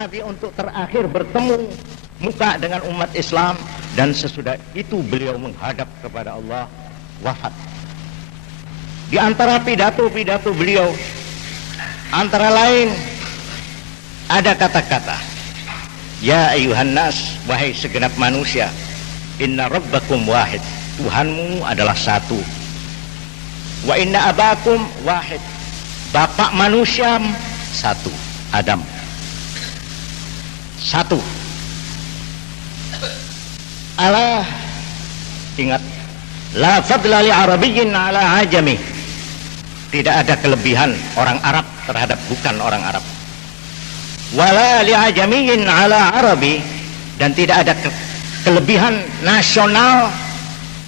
Nabi untuk terakhir bertemu muka dengan umat Islam, dan sesudah itu beliau menghadap kepada Allah, wafat. Di antara pidato-pidato beliau, antara lain ada kata-kata, ya ayuhan nas, wahai segenap manusia, inna rabbakum wahid, Tuhanmu adalah satu. Wa inna abakum wahid, bapak manusia satu, Adam. Satu. Allah, ingat, la fadla li arabiyyin ala ajami. Tidak ada kelebihan orang Arab terhadap bukan orang Arab. Wala li ajamiyyin ala arabi, dan tidak ada kelebihan nasional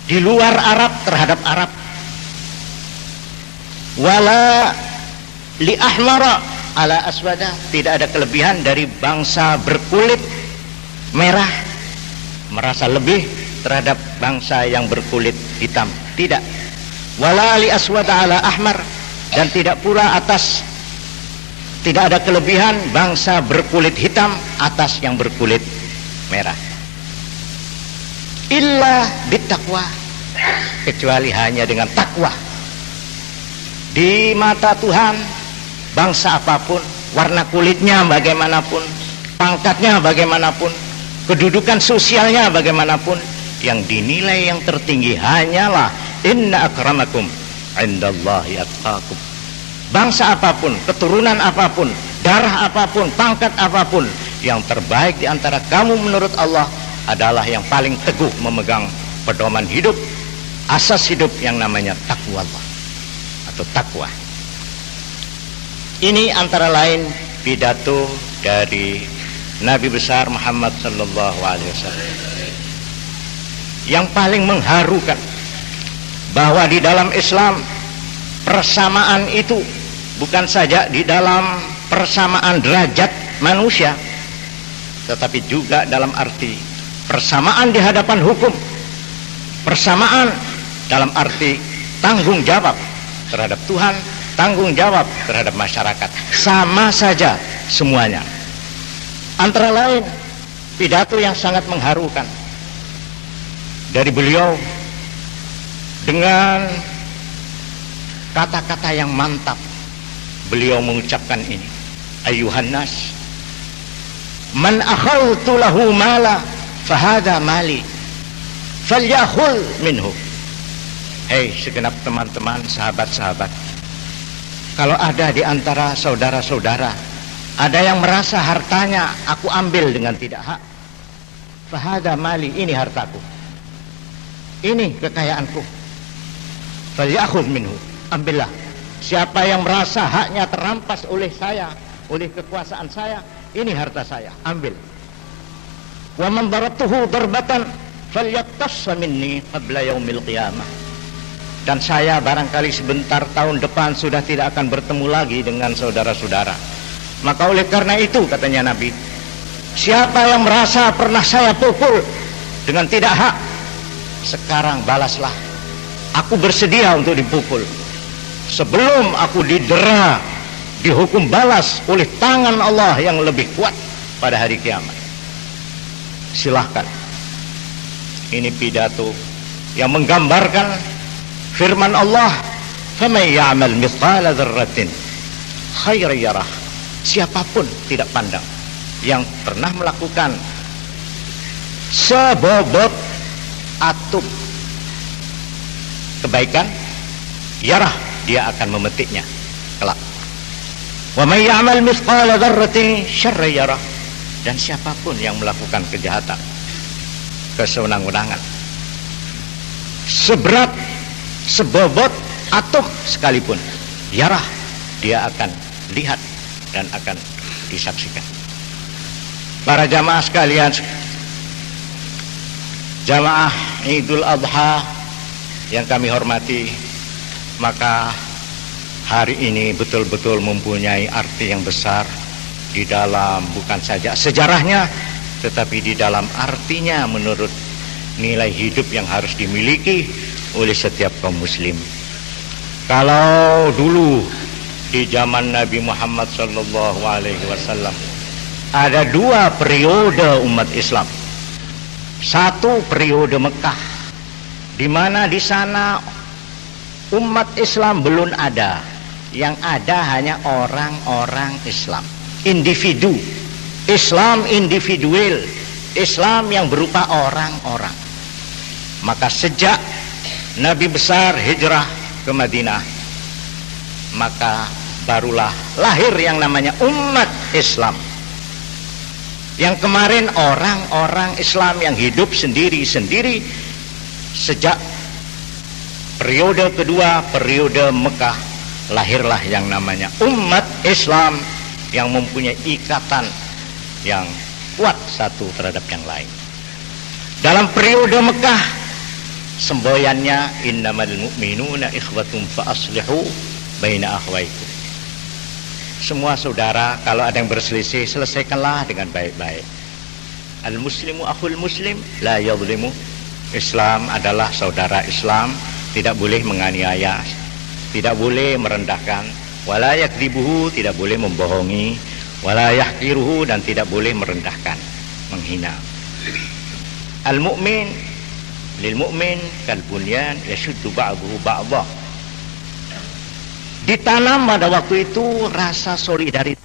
di luar Arab terhadap Arab. Wala li ahmara ala aswada, tidak ada kelebihan dari bangsa berkulit merah merasa lebih terhadap bangsa yang berkulit hitam, tidak. Wala li aswada ala ahmar, dan tidak pula tidak ada kelebihan bangsa berkulit hitam atas yang berkulit merah. Illa bittaqwa, kecuali hanya dengan takwa. Di mata Tuhan, bangsa apapun, warna kulitnya bagaimanapun, pangkatnya bagaimanapun, kedudukan sosialnya bagaimanapun, yang dinilai yang tertinggi hanyalah inna akramakum indallahi atqakum. Bangsa apapun, keturunan apapun, darah apapun, pangkat apapun, yang terbaik di antara kamu menurut Allah adalah yang paling teguh memegang pedoman hidup, asas hidup yang namanya takwa Allah atau takwa. Ini antara lain pidato dari Nabi besar Muhammad sallallahu alaihi wasallam yang paling mengharukan, bahwa di dalam Islam persamaan itu bukan saja di dalam persamaan derajat manusia, tetapi juga dalam arti persamaan di hadapan hukum, persamaan dalam arti tanggung jawab terhadap Tuhan, tanggung jawab terhadap masyarakat, sama saja semuanya. Antara lain pidato yang sangat mengharukan dari beliau dengan kata-kata yang mantap. Beliau mengucapkan ini, ayuhan nas, man akhaltu lahu mala fahada mali falyakhul minhu. Hei segenap teman-teman, sahabat-sahabat, kalau ada di antara saudara-saudara ada yang merasa hartanya aku ambil dengan tidak hak, fahada mali, ini hartaku, ini kekayaanku, falyakhul minhu, ambillah. Siapa yang merasa haknya terampas oleh saya, oleh kekuasaan saya, ini harta saya, ambil. Wa man darabtuhu darbatan falyaqtassa minni qabla yaumil qiyamah. Dan saya barangkali sebentar tahun depan sudah tidak akan bertemu lagi dengan saudara-saudara. Maka oleh karena itu, katanya Nabi, siapa yang merasa pernah saya pukul dengan tidak hak, sekarang balaslah. Aku bersedia untuk dipukul sebelum aku didera, dihukum balas oleh tangan Allah yang lebih kuat pada hari kiamat. Silahkan. Ini pidato yang menggambarkan firman Allah, faman ya'mal mithqala dzarratin khairan yarah. Siapapun tidak pandang yang pernah melakukan sebobot atom kebaikan, yarah, dia akan memetiknya kelak. Wa may ya'mal mithqala dzarratin syarran yarah. Dan siapapun yang melakukan kejahatan, kesewenang-wenangan, seberat sebobot atom sekalipun, yarah, dia akan lihat dan akan disaksikan. Para jamaah sekalian, jamaah Idul Adha yang kami hormati, maka hari ini betul-betul mempunyai arti yang besar di dalam bukan saja sejarahnya, tetapi di dalam artinya menurut nilai hidup yang harus dimiliki oleh setiap kaum muslim. Kalau dulu di zaman Nabi Muhammad sallallahu alaihi wasallam ada dua periode umat Islam. Satu periode Mekah, di mana di sana umat Islam belum ada. Yang ada hanya orang-orang Islam, individu, Islam individual, Islam yang berupa orang-orang. Maka sejak Nabi besar hijrah ke Madinah, maka barulah lahir yang namanya umat Islam. Yang kemarin orang-orang Islam yang hidup sendiri-sendiri. Sejak periode kedua, periode Mekah, lahirlah yang namanya umat Islam yang mempunyai ikatan yang kuat satu terhadap yang lain. Dalam periode Mekah, semboyannya innamal mu'minuna ikhwatun fa aslihu baina akhwaikum. Semua saudara, kalau ada yang berselisih, selesaikanlah dengan baik-baik. Al muslimu akhul muslim la yadhlimu. Islam adalah saudara Islam, tidak boleh menganiaya, tidak boleh merendahkan, wala yakdzibuhu, tidak boleh membohongi, wala yahqiruhu, dan tidak boleh merendahkan, menghina. Al mu'min lil mu'min kal bunyan yashuddu ba'dahu ba'dha. Ditanam pada waktu itu rasa solidaritas.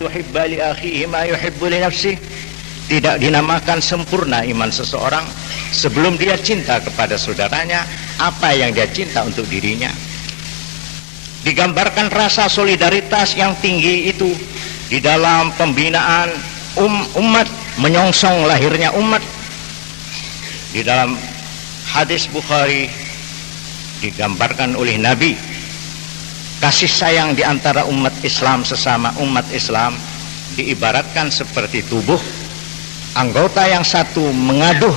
Yuhibbu li akhihi ma yuhibbu li nafsihi. Tidak dinamakan sempurna iman seseorang sebelum dia cinta kepada saudaranya apa yang dia cinta untuk dirinya. Digambarkan rasa solidaritas yang tinggi itu di dalam pembinaan umat, menyongsong lahirnya umat. Di dalam hadis Bukhari digambarkan oleh Nabi kasih sayang di antara umat Islam sesama umat Islam diibaratkan seperti tubuh. Anggota yang satu mengaduh,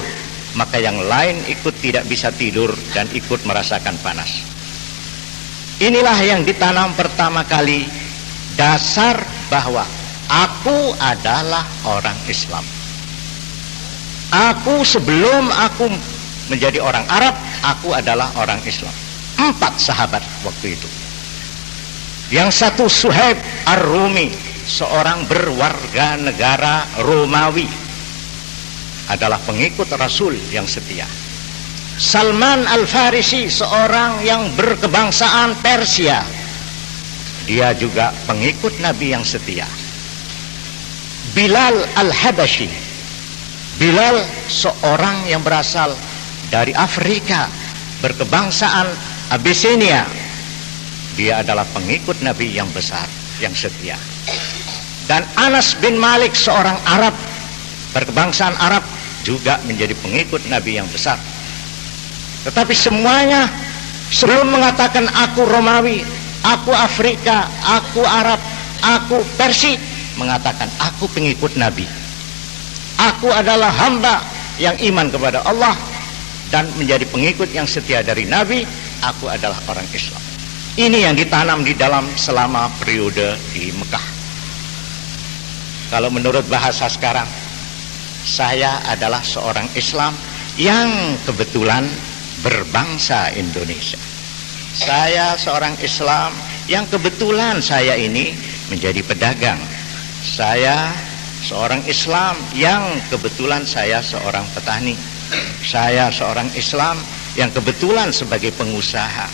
maka yang lain ikut tidak bisa tidur dan ikut merasakan panas. Inilah yang ditanam pertama kali, dasar bahwa aku adalah orang Islam. Aku sebelum aku menjadi orang Arab, aku adalah orang Islam. 4 sahabat waktu itu. Yang satu Suhaib Ar-Rumi, seorang berwarga negara Romawi, adalah pengikut Rasul yang setia. Salman Al-Farisi, seorang yang berkebangsaan Persia, dia juga pengikut Nabi yang setia. Bilal Al-Habashi, Bilal seorang yang berasal dari Afrika, berkebangsaan Abyssinia, dia adalah pengikut Nabi yang besar, yang setia. Dan Anas bin Malik, seorang Arab, berkebangsaan Arab, juga menjadi pengikut Nabi yang besar. Tetapi semuanya sebelum mengatakan aku Romawi, aku Afrika, aku Arab, aku Persia, mengatakan aku pengikut Nabi. Aku adalah hamba yang iman kepada Allah dan menjadi pengikut yang setia dari Nabi. Aku adalah orang Islam. Ini yang ditanam di dalam selama periode di Mekah. Kalau menurut bahasa sekarang, saya adalah seorang Islam yang kebetulan berbangsa Indonesia. Saya seorang Islam yang kebetulan saya ini menjadi pedagang. Saya seorang Islam yang kebetulan saya seorang petani. Saya seorang Islam yang kebetulan sebagai pengusaha.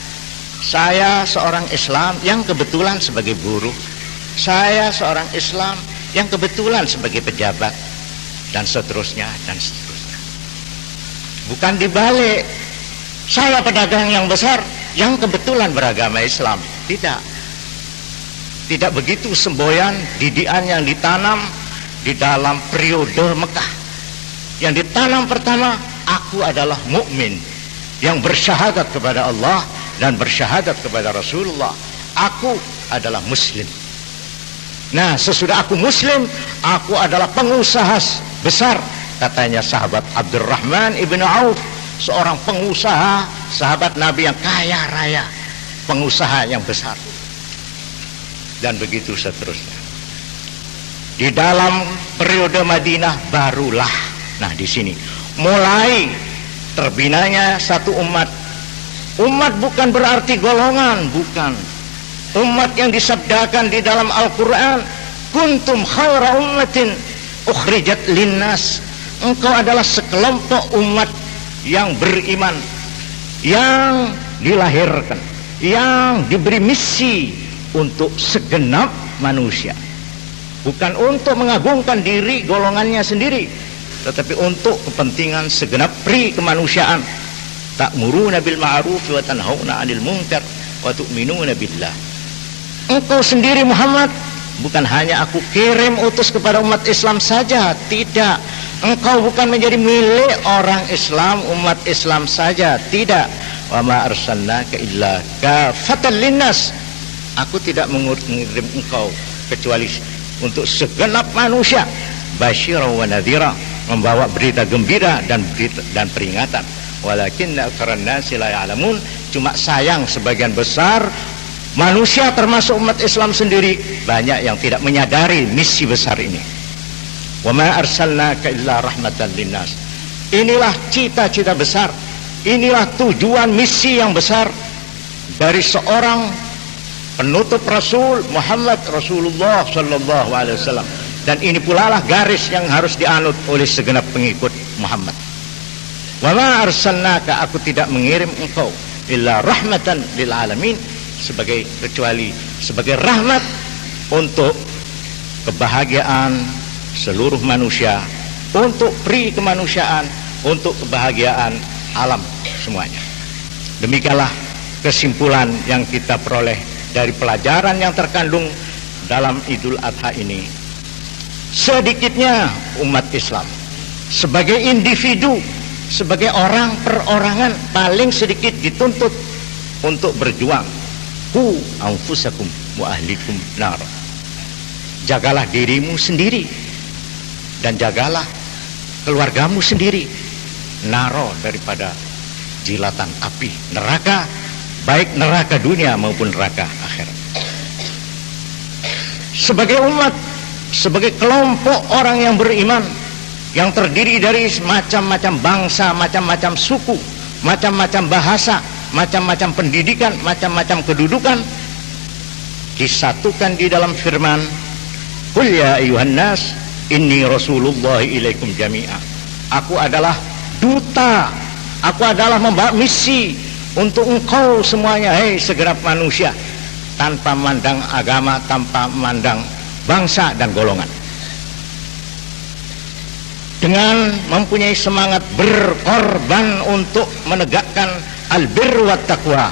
Saya seorang Islam yang kebetulan sebagai buruh. Saya seorang Islam yang kebetulan sebagai pejabat, dan seterusnya dan seterusnya. Bukan dibalik, saya pedagang yang besar yang kebetulan beragama Islam. Tidak begitu semboyan didikan yang ditanam di dalam periode Mekah. Yang ditanam pertama, aku adalah mukmin yang bersyahadat kepada Allah dan bersyahadat kepada Rasulullah. Aku adalah muslim. Nah, sesudah aku muslim, aku adalah pengusaha besar, katanya sahabat Abdurrahman ibn Auf, seorang pengusaha, sahabat Nabi yang kaya raya, pengusaha yang besar, dan begitu seterusnya. Di dalam periode Madinah barulah, nah di sini mulai terbinanya satu umat. Umat bukan berarti golongan, bukan. Umat yang disabdakan di dalam Al-Quran, kuntum khaira ummatin ukhrijat linnas. Engkau adalah sekelompok umat yang beriman, yang dilahirkan, yang diberi misi untuk segenap manusia. Bukan untuk mengagungkan diri golongannya sendiri, tetapi untuk kepentingan segenap pri kemanusiaan. Ta'muruna bil ma'ruf wa tanhauna 'anil munkar wa tu'minuna billah. Engkau sendiri Muhammad bukan hanya aku kirim utus kepada umat Islam saja, tidak. Engkau bukan menjadi milik orang Islam, umat Islam saja, tidak. Wa ma arsalnaka illa kafatan linnas. Aku tidak mengirim engkau kecuali untuk segenap manusia, basyira wa nadhira, membawa berita gembira dan peringatan. Walakinna aktsarun nasi la ya'lamun. Cuma sayang sebagian besar manusia termasuk umat Islam sendiri banyak yang tidak menyadari misi besar ini. Wa ma arsalnaka illa rahmatan linnas. Inilah cita-cita besar, inilah tujuan misi yang besar dari seorang penutup Rasul Muhammad Rasulullah sallallahu alaihi wasallam. Dan ini pula lah garis yang harus dianut oleh segenap pengikut Muhammad. Wa ma arsalnaka, aku tidak mengirim engkau illa rahmatan lil alamin, kecuali sebagai rahmat untuk kebahagiaan seluruh manusia, untuk pri kemanusiaan, untuk kebahagiaan alam semuanya. Demikianlah kesimpulan yang kita peroleh dari pelajaran yang terkandung dalam Idul Adha ini. Sedikitnya umat Islam sebagai individu, sebagai orang perorangan, paling sedikit dituntut untuk berjuang. Qu anfusakum wa ahlikum nar. Jagalah dirimu sendiri dan jagalah keluargamu sendiri naro daripada jilatan api neraka, baik neraka dunia maupun neraka akhirat. Sebagai umat, sebagai kelompok orang yang beriman, yang terdiri dari macam-macam bangsa, macam-macam suku, macam-macam bahasa, macam-macam pendidikan, macam-macam kedudukan, disatukan di dalam firman, Qul ya ayyuhan nas inni rasulullah ilaikum jami'a. Aku adalah duta, aku adalah membawa misi untuk engkau semuanya, hei segenap manusia, tanpa memandang agama, tanpa memandang bangsa dan golongan. Dengan mempunyai semangat berkorban untuk menegakkan al-birr wa taqwa,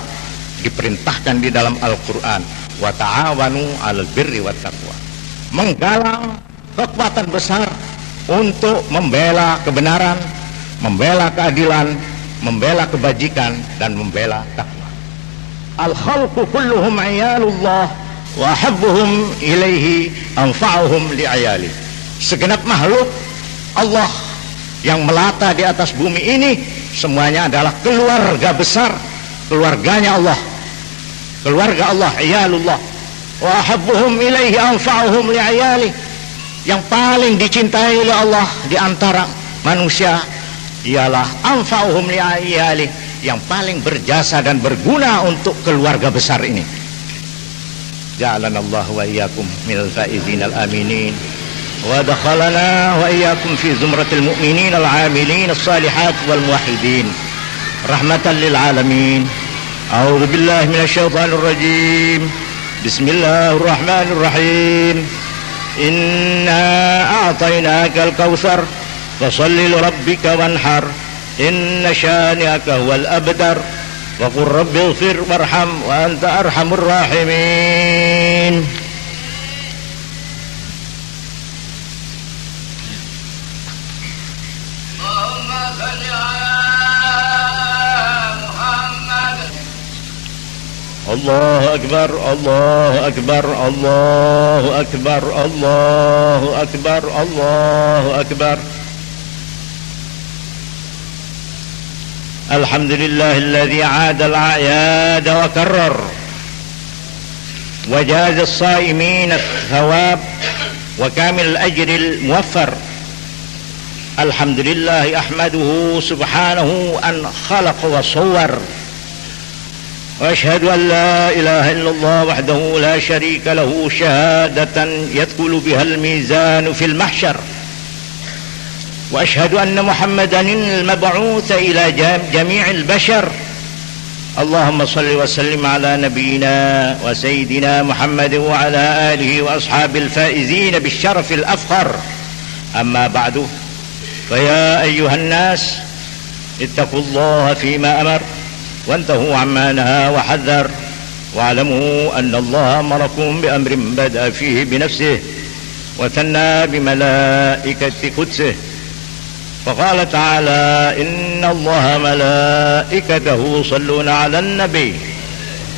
diperintahkan di dalam Al-Quran, wa ta'awanu al-birri wa taqwa, menggalang kekuatan besar untuk membela kebenaran, membela keadilan, membela kebajikan, dan membela takwa. Al-khalqu kulluhum ayalullah wa habbuhum ilaihi anfa'uhum li'ayali. Segenap makhluk Allah yang melata di atas bumi ini semuanya adalah keluarga besar, keluarganya Allah, keluarga Allah, ayalullah. Wa habbuhum ilaihi anfa'uhum li'ayali. Yang paling dicintai oleh Allah di antara manusia ialah anfa'uhum li'ayali, yang paling berjasa dan berguna untuk keluarga besar ini. Ja'alanallahu wa iyyakum minal faizin al-aminin wa dakhalana wa iyyakum fi zumratil mu'minin al-'amilin as-salihat wal muwahhidin rahmatan lil alamin. A'udzu billahi minasy syaithanir rajim. Bismillahirrahmanirrahim. Inna a'tainakal kautsar fashalli li rabbika wanhar inna syani'aka huwal abtar wa qur rabbighfir warham wa anta arhamur rahimin. Allahu akbar, Allahu akbar, Allahu akbar, Allahu akbar, Allahu akbar. Alhamdulillahilladzi 'ada al-a'yad wa karrar wa jaza as-sa'imin ath-thawab wa kamil al-ajri al-muwaffar. Alhamdulillah ahmaduhu subhanahu an khalaqa wa sawwar وأشهد أن لا إله إلا الله وحده لا شريك له شهادة يثقل بها الميزان في المحشر. وأشهد أن محمدا المبعوث إلى جميع البشر. اللهم صل وسلم على نبينا وسيدنا محمد وعلى آله وأصحاب الفائزين بالشرف الأفخر. أما بعد، فيا أيها الناس، اتقوا الله فيما أمر وانتهوا عما نهى وحذر، واعلموا أن الله أمركم بأمر بدأ فيه بنفسه وثنى بملائكة قدسه، فقال تعالى: إن الله ملائكته يصلون على النبي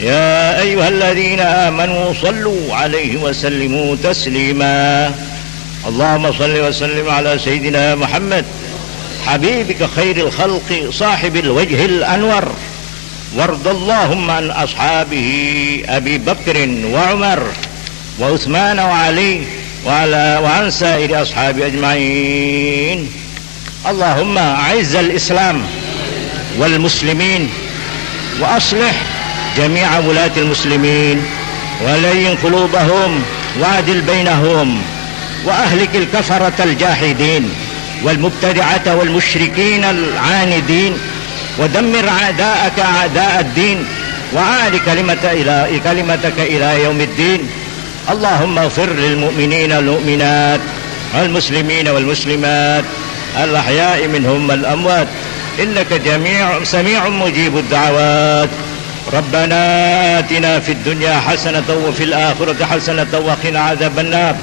يا أيها الذين آمنوا صلوا عليه وسلموا تسليما. اللهم صل وسلم على سيدنا محمد حبيبك خير الخلق صاحب الوجه الأنور، وارض اللهم عن أصحابه أبي بكر وعمر وعثمان وعلي وعن سائر أصحابه أجمعين. اللهم أعز الإسلام والمسلمين، وأصلح جميع ولاة المسلمين، ولين قلوبهم، وعدل بينهم، وأهلك الكفرة الجاحدين والمبتدعة والمشركين العاندين، ودمر أعداءك أعداء الدين، وأعل كلمتك إلى يوم الدين. اللهم اغفر للمؤمنين والمؤمنات والمسلمين والمسلمات الأحياء منهم والأموات، إنك سميع مجيب الدعوات. ربنا آتنا في الدنيا حسنة وفي الآخرة حسنة وقنا عذاب النار.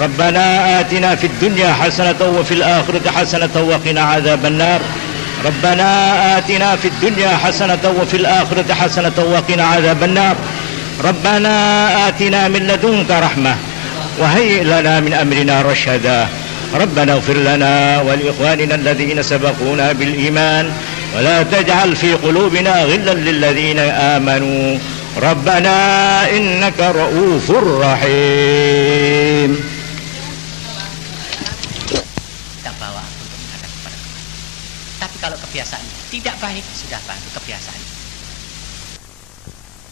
ربنا آتنا في الدنيا حسنة وفي الآخرة حسنة وقنا عذاب النار. ربنا آتنا في الدنيا حسنة وفي الآخرة حسنة وقنا عذاب النار. ربنا آتنا من لدنك رحمة وهيئ لنا من أمرنا رشدا. ربنا اغفر لنا ولإخواننا الذين سبقونا بالإيمان، ولا تجعل في قلوبنا غلا للذين آمنوا ربنا إنك رؤوف رحيم. Kita bawa untuk menghadap kepada Tuhan. Tapi kalau kebiasaan tidak baik, sudah bantu kebiasaan.